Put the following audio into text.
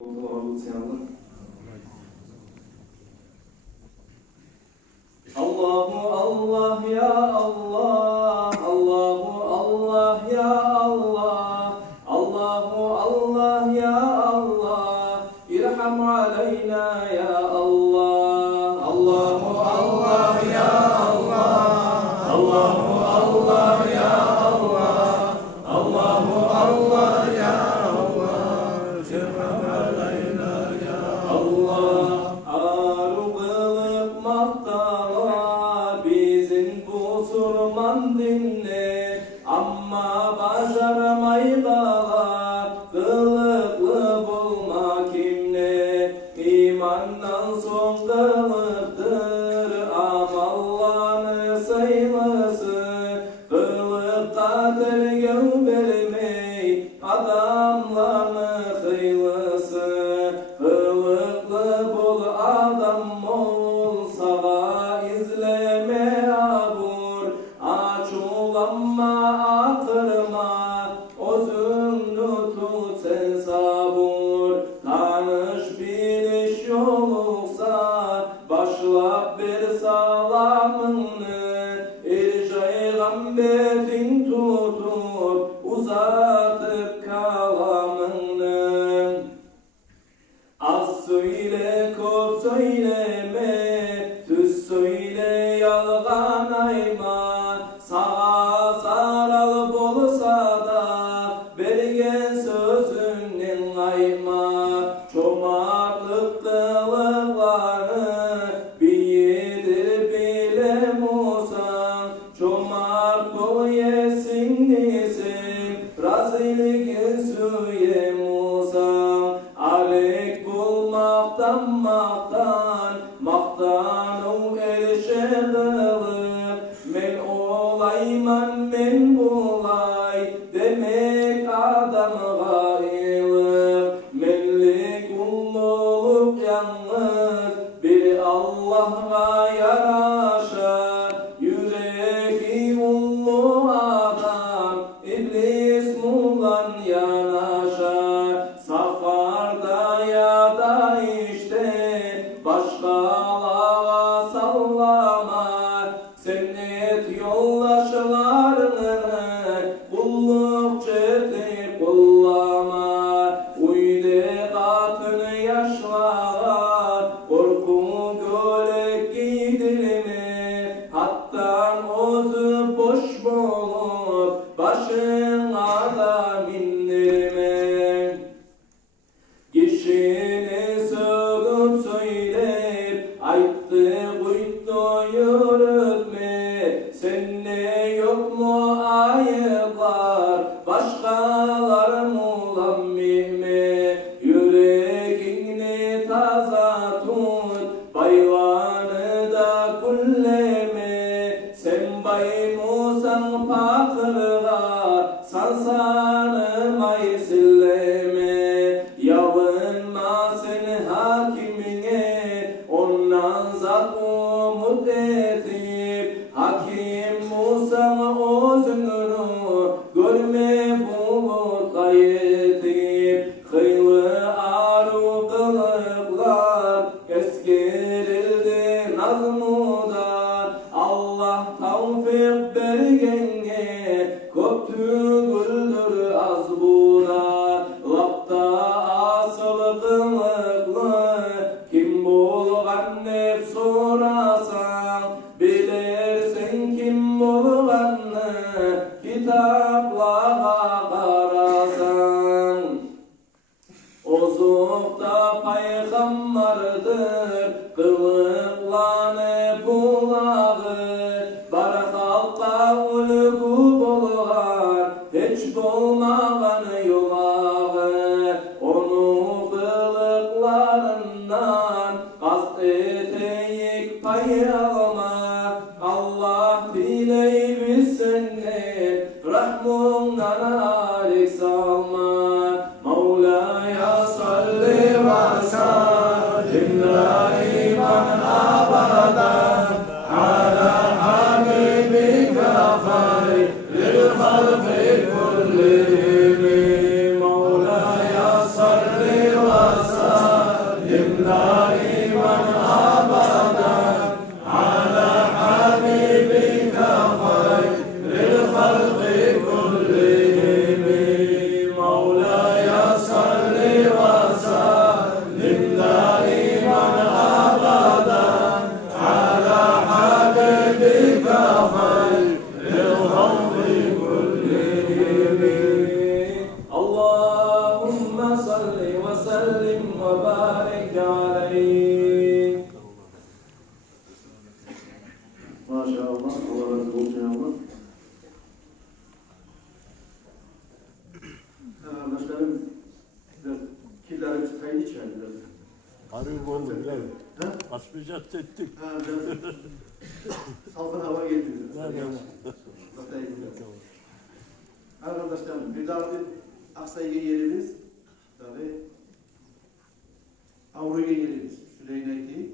Allahu Allah ya Allah, Allahu Allah ya Allah, Allahu Allah ya Allah, irham aleyna ya Allah, Allahu Allah ya Allah, Allahu Allah ya Allah, Allahu Allah ya Allah, irham aleyna ya Allah. Arıgılık maqtalar bizim bu surman dinle, amma başaramay qalar, qılıqlı bulma kimne, imandan son qılıqdır, amallarını sayılısı, qılıqqa tergev vermey, adamlarını kıyılısı, qılıqlı bul adam ol, sağa izleme abur, açulanma akırma, özünü tut sen sabur, tanış biliş yoluksa, başlap bir salamını, peygamberin tutup, uzatıp kalamını. Az söyle, çok söyleme, düz söyle, yalgan ayma, sağa saral bolsa da, vergen sözünden ayma, çomarlık kılıklarını, biyedir bile Musa, çomart ol yesin desin, razılık söyle Musa, alek bulmaktan maktan, maktanı erişe kılıp, men olayman men bulay, demek adam gayılıp, menlik ulluluk yalnız, bir Allah'a yaraşar, yüreği ullu adam, iblis mulan yanaşar, safarda ya da işte, başkalara sallama, sen et yoldaşlarını, kulluk çetip kullama, uyde katını yaşlar, korku gölek giydirme, hatta ozu boş bulup, başına da bindirme. Kişini sövüp söyleyip, ayttı kuyttu yürütme, sende yok mu ayıplar, başkalar mulan mihme, yüreğini taza tut, bayvanı da kulleme, sen bay Musa'm pakırga, sansanı may silleme, yalınma sen hakimine, ondan zat umut etip, hakim Musa'm özünü, görme bulut gayetip, kıylı aru kılıklar, eskirildi nazmudan, Allah tavfik bergenge, köptü güldür az buda, lapta asıl kılıklı, kim bulgan nef sorasan, bilersin kim bulganı, kitaplara karasan. Ozukta peygamberdir, kılıklanı bulağı, bar halka ulgu bulgar, hiç bulmağan yulağı, onu kılıklarından kast eteyik pay alma, Allah dileymiş senden, rahmundan alik salma, Mevla'ya salli ve sallim daiman abadan ala وسلم وبارك عليه. ما شاء الله. Allah razı olsun Allah. Arkadaşlarım biraz kirlerimiz kaydı içerdiler. Arayıp oldu gel. Asbıcat ettik. Biraz salkın hava geldi. Arkadaşlarım bir daha bir Aksay'ga yerimiz tabi Avru'ya yerimiz. Süleyna'yı